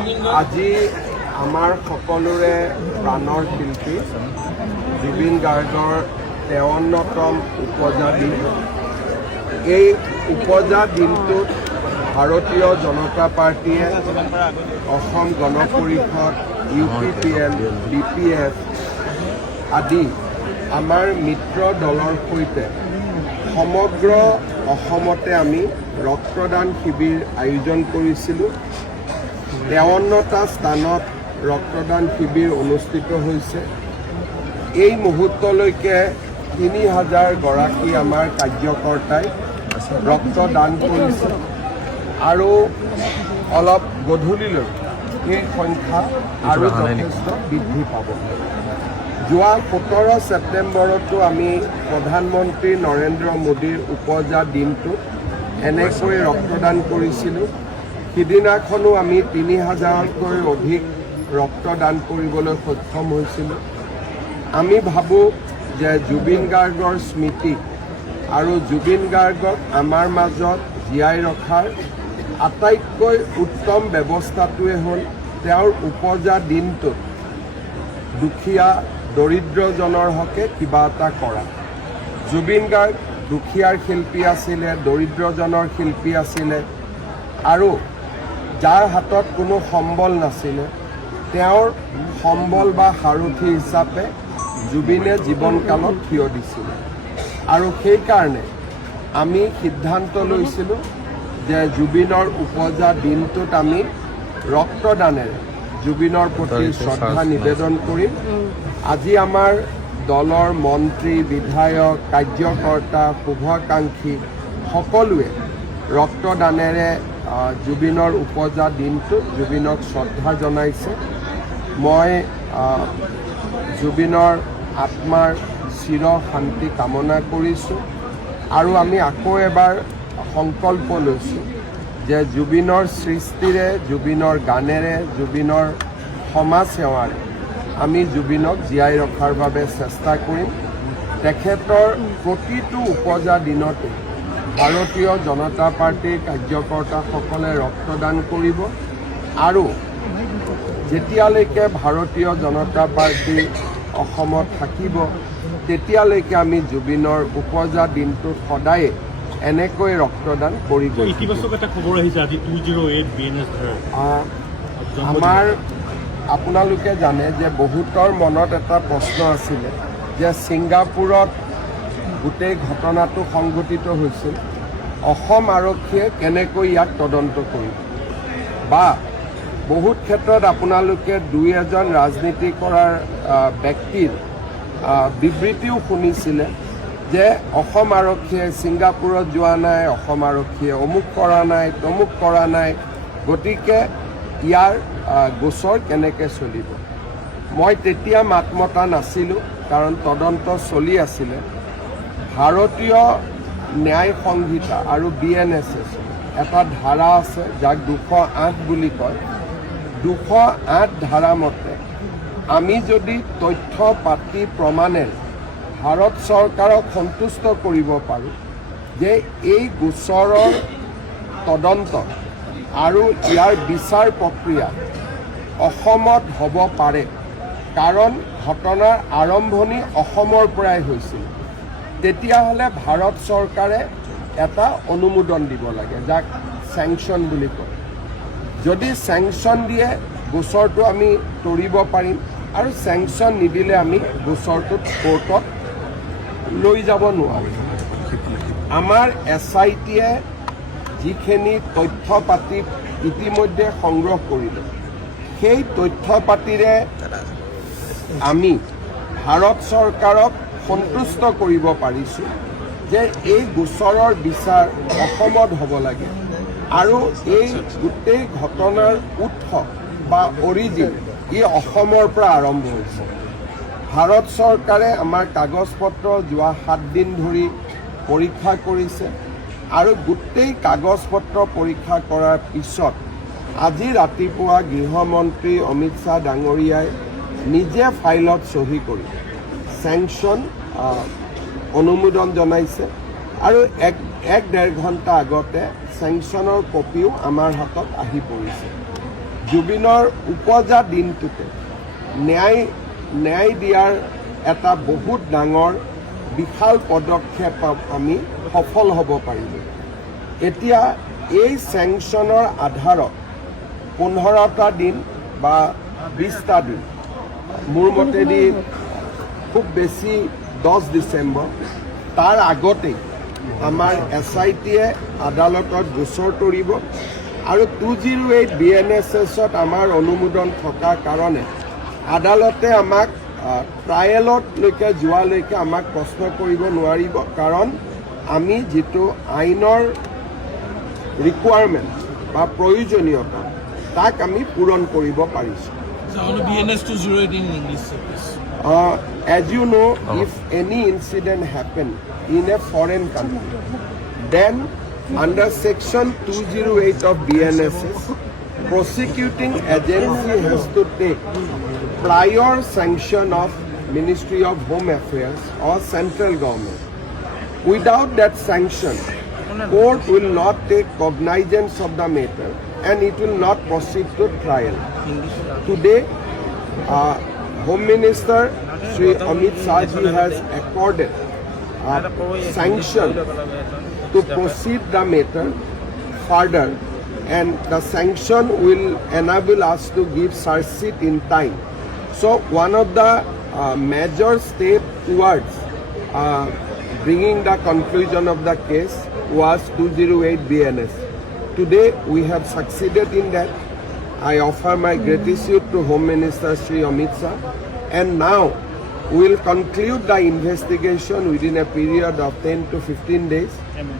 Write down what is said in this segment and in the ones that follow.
আজি আমাৰ সকলোৰে প্ৰাণৰ শিল্পী জুবিন গাৰ্গৰ 53তম উপজা দিন। এই উপজা দিনটোত ভাৰতীয় জনতা পাৰ্টীয়ে অসম গণ পৰিষদ, UPPL, BPF আদি আমাৰ মিত্ৰ দলৰ সৈতে সমগ্ৰ অসমতে আমি ৰক্তদান শিবিৰ আয়োজন কৰিছিলোঁ। 53টা স্থানত ৰক্তদান শিবিৰ অনুষ্ঠিত হৈছে। এই মুহূৰ্তলৈকে 3000 গৰাকী আমাৰ কাৰ্যকৰ্তাই ৰক্তদান কৰিছে আৰু অলপ গধূলিলৈ এই সংখ্যা আৰু যথেষ্ট বৃদ্ধি পাব। যোৱা 17 ছেপ্টেম্বৰতো আমি প্ৰধানমন্ত্ৰী নৰেন্দ্ৰ মোদীৰ উপজা দিনটোত এনেকৈ ৰক্তদান কৰিছিলোঁ। সিদিনাখনো আমি 3000তকৈ অধিক ৰক্তদান কৰিবলৈ সক্ষম হৈছিলোঁ। আমি ভাবোঁ যে জুবিন গাৰ্গৰ স্মৃতি আৰু জুবিন গাৰ্গক আমাৰ মাজত জীয়াই ৰখাৰ আটাইতকৈ উত্তম ব্যৱস্থাটোৱে হ'ল তেওঁৰ উপজা দিনটোত দুখীয়া দৰিদ্ৰজনৰ হকে কিবা এটা কৰা। জুবিন গাৰ্গ দুখীয়াৰ শিল্পী আছিলে, দৰিদ্ৰজনৰ শিল্পী আছিলে আৰু যাৰ হাতত কোনো সম্বল নাছিলে তেওঁৰ সম্বল বা সাৰথি হিচাপে জুবিনে জীৱনকালত থিয় দিছিলে। আৰু সেইকাৰণে আমি সিদ্ধান্ত লৈছিলোঁ যে জুবিনৰ উপজা দিনটোত আমি ৰক্তদানেৰে জুবিনৰ প্ৰতি শ্ৰদ্ধা নিবেদন কৰিম। আজি আমাৰ দলৰ মন্ত্ৰী, বিধায়ক, কাৰ্যকৰ্তা, শুভাকাংক্ষী সকলোৱে ৰক্তদানেৰে জুবিনৰ উপজা দিনটোত জুবিনক শ্ৰদ্ধা জনাইছে। মই জুবিনৰ আত্মাৰ চিৰ শান্তি কামনা কৰিছোঁ আৰু আমি আকৌ এবাৰ সংকল্প লৈছোঁ যে জুবিনৰ সৃষ্টিৰে, জুবিনৰ গানেৰে, জুবিনৰ সমাজ সেৱাৰে আমি জুবিনক জীয়াই ৰখাৰ বাবে চেষ্টা কৰিম। তেখেতৰ প্ৰতিটো উপজা দিনতে ভাৰতীয় জনতা পাৰ্টীৰ কাৰ্যকৰ্তাসকলে ৰক্তদান কৰিব আৰু যেতিয়ালৈকে ভাৰতীয় জনতা পাৰ্টী অসমত থাকিব তেতিয়ালৈকে আমি জুবিনৰ উপজা দিনটোত সদায় এনেকৈ ৰক্তদান কৰিব। ইতিবাচক এটা খবৰ আহিছে আজি 208 BNS আমাৰ আপোনালোকে জানে যে বহুতৰ মনত এটা প্ৰশ্ন আছিলে যে ছিংগাপুৰত গোটেই ঘটনাটো সংঘটিত হৈছিল, অসম আৰক্ষীয়ে কেনেকৈ ইয়াক তদন্ত কৰিব বা বহুত ক্ষেত্ৰত আপোনালোকে দুই এজন ৰাজনীতি কৰাৰ ব্যক্তিৰ বিবৃতিও শুনিছিলে যে অসম আৰক্ষীয়ে ছিংগাপুৰত যোৱা নাই, অসম আৰক্ষীয়ে অমুক কৰা নাই, তমুক কৰা নাই, গতিকে ইয়াৰ গোচৰ কেনেকৈ চলিব। মই তেতিয়া মাত মতা নাছিলোঁ কাৰণ তদন্ত চলি আছিলে। ভাৰতীয় ন্যায় সংহিতা আৰু BNSS এটা ধাৰা আছে যাক 208 বুলি কয়। 208 ধাৰা মতে আমি যদি তথ্য পাতি প্ৰমাণেৰে ভাৰত চৰকাৰক সন্তুষ্ট কৰিব পাৰোঁ যে এই গোচৰৰ তদন্ত আৰু ইয়াৰ বিচাৰ প্ৰক্ৰিয়া অসমত হ'ব পাৰে, কাৰণ ঘটনাৰ আৰম্ভণি অসমৰ পৰাই হৈছিল, তেতিয়াহ'লে ভাৰত চৰকাৰে এটা অনুমোদন দিব লাগে যাক চেংচন বুলি কয়। যদি চেংচন দিয়ে গোচৰটো আমি তৰিব পাৰিম আৰু চেংচন নিদিলে আমি গোচৰটোত কোৰ্টত লৈ যাব নোৱাৰিম। আমাৰ SITয়ে যিখিনি তথ্য পাতি ইতিমধ্যে সংগ্ৰহ কৰিলে সেই তথ্য পাতিৰে আমি ভাৰত চৰকাৰক সন্তুষ্ট কৰিব পাৰিছোঁ যে এই গোচৰৰ বিচাৰ অসমত হ'ব লাগে আৰু এই গোটেই ঘটনাৰ উৎস বা অৰিজিন ই অসমৰ পৰা আৰম্ভ হৈছে। ভাৰত চৰকাৰে আমাৰ কাগজ পত্ৰ যোৱা 7 দিন ধৰি পৰীক্ষা কৰিছে আৰু গোটেই কাগজ পত্ৰ পৰীক্ষা কৰাৰ পিছত আজি ৰাতিপুৱা গৃহমন্ত্ৰী অমিত শ্বাহ ডাঙৰীয়াই নিজে ফাইলত চহী কৰি চেংচন অনুমোদন জনাইছে আৰু এক ডেৰ ঘণ্টা আগতে চেংচনৰ কপিও আমাৰ হাতত আহি পৰিছে। জুবিনৰ উপজা দিনটোতে ন্যায় দিয়াৰ এটা বহুত ডাঙৰ বিশাল পদক্ষেপ আমি সফল হ'ব পাৰিলোঁ। এতিয়া এই চেংচনৰ আধাৰত 15টা দিন বা 20টা দিন, মোৰ মতেদি খুব বেছি 10 ডিচেম্বৰ তাৰ আগতেই আমাৰ SITয়ে আদালতত গোচৰ তৰিব আৰু 208 BNSSত আমাৰ অনুমোদন থকাৰ কাৰণে আদালতে আমাক ট্ৰায়েলতলৈকে যোৱালৈকে আমাক প্ৰশ্ন কৰিব নোৱাৰিব, কাৰণ আমি যিটো আইনৰ ৰিকুৱাৰমেণ্ট বা প্ৰয়োজনীয়তা তাক আমি পূৰণ কৰিব পাৰিছোঁ। So on the BNS 208 in English service. As you know, if any incident happen in a foreign country, then under section 208 of BNSS, prosecuting agency has to take prior sanction of Ministry of Home Affairs or central government. Without that sanction, court will not take cognizance of the matter and it will not proceed to trial. Today, Home Minister Shri Amit Shah ji has accorded sanction to proceed the matter further, and the sanction will enable us to give search sheet in time. So one of the major steps towards bringing the conclusion of the case was 208 BNS. Today we have succeeded in that. I offer my gratitude to Home Minister Shri Amit Shah, and now we will conclude the investigation within a period of 10 to 15 days,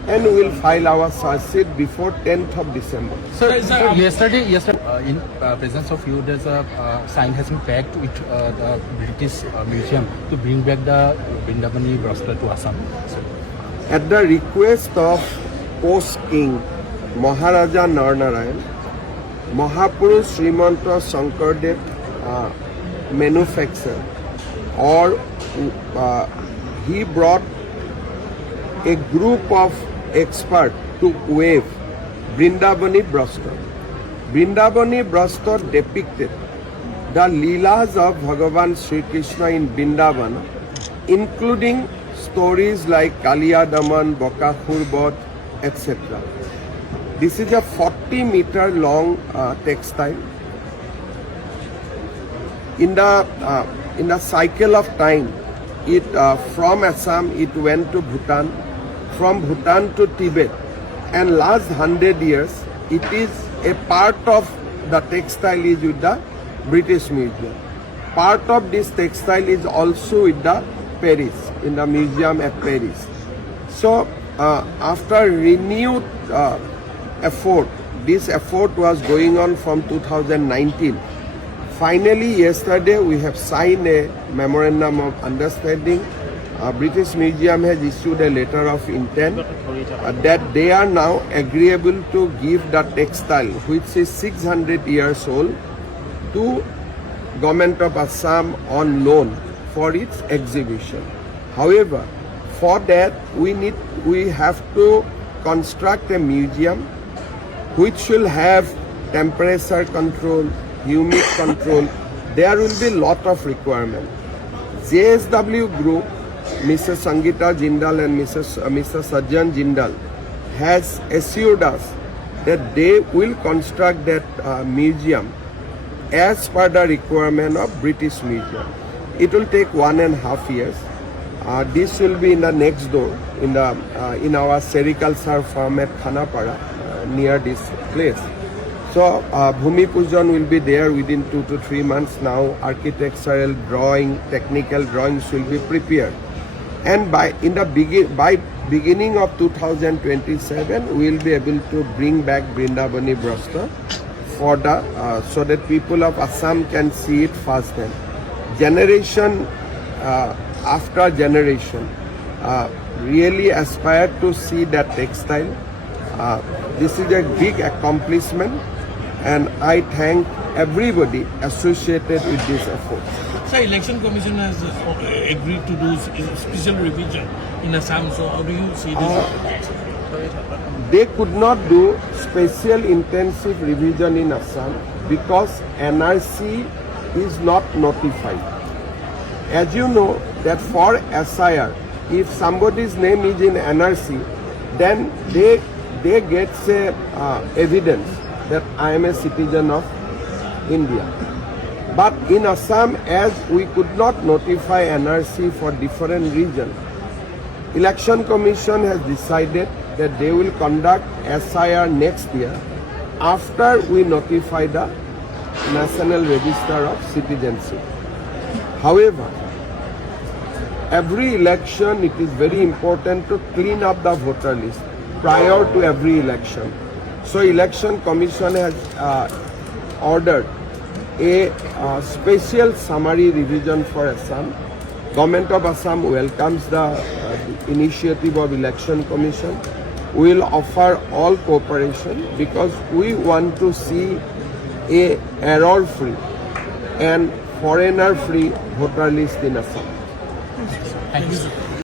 and we will file our charge sheet before 10th of December. So yesterday, in presence of you, there's a sign has been packed with the British Museum to bring back the Vrindavani Brastra to Assam. So, At the request of post-king Maharaja Narnarayan, Mahapurush Srimanta Shankardev manufactured, or he brought a group of experts to wave Vrindavani Brastra. Vrindavani Brastra depicted the Leelas of Bhagavan Sri Krishna in Vrindavan, including stories like Kaliya Daman, Bakasur Vada, etc. This is a 40-meter long textile. In the cycle of time, it from Assam it went to Bhutan, from Bhutan to Tibet, and last 100 years it is a part of the textile is with the British Museum. Part of this textile is also with the Paris, in the museum at Paris. So after renewed effort, this effort was going on from 2019. Finally, yesterday we have signed a memorandum of understanding. British Museum has issued a letter of intent that they are now agreeable to give the textile, which is 600 years old, to Government of Assam on loan for its exhibition. However, for that we have to construct a museum which will have temperature control, humid control. There will be lot of requirement. JSW Group, Mrs. Sangeeta Jindal and Mr. Sajjan Jindal has assured us that they will construct that museum as per the requirement of British Museum. It will take 1.5 years. This will be in the next door, in our sericulture farm at Khanapara, near this place. So Bhumi Pujan will be there within 2 to 3 months now. Architectural drawing, technical drawings will be prepared, and by beginning of 2027 we will be able to bring back Vrindavani Brastra for the so that people of Assam can see it firsthand. Generation after generation really aspire to see that textile. This is a big accomplishment, and I thank everybody associated with this effort. So Election Commission has agreed to do special revision in Assam. So how do you see this? They could not do special intensive revision in Assam because NRC is not notified. As you know that for SIR, if somebody's name is in NRC, then they get evidence that I am a citizen of India. But in Assam, as we could not notify NRC for different reasons, Election Commission has decided that they will conduct SIR next year after we notify the National Register of Citizenship. However, every election it is very important to clean up the voter list prior to every election. So Election Commission has ordered a special summary revision for Assam. Government of Assam welcomes the initiative of Election Commission. We will offer all cooperation because we want to see a error-free and foreigner-free voter list in Assam. Thank you.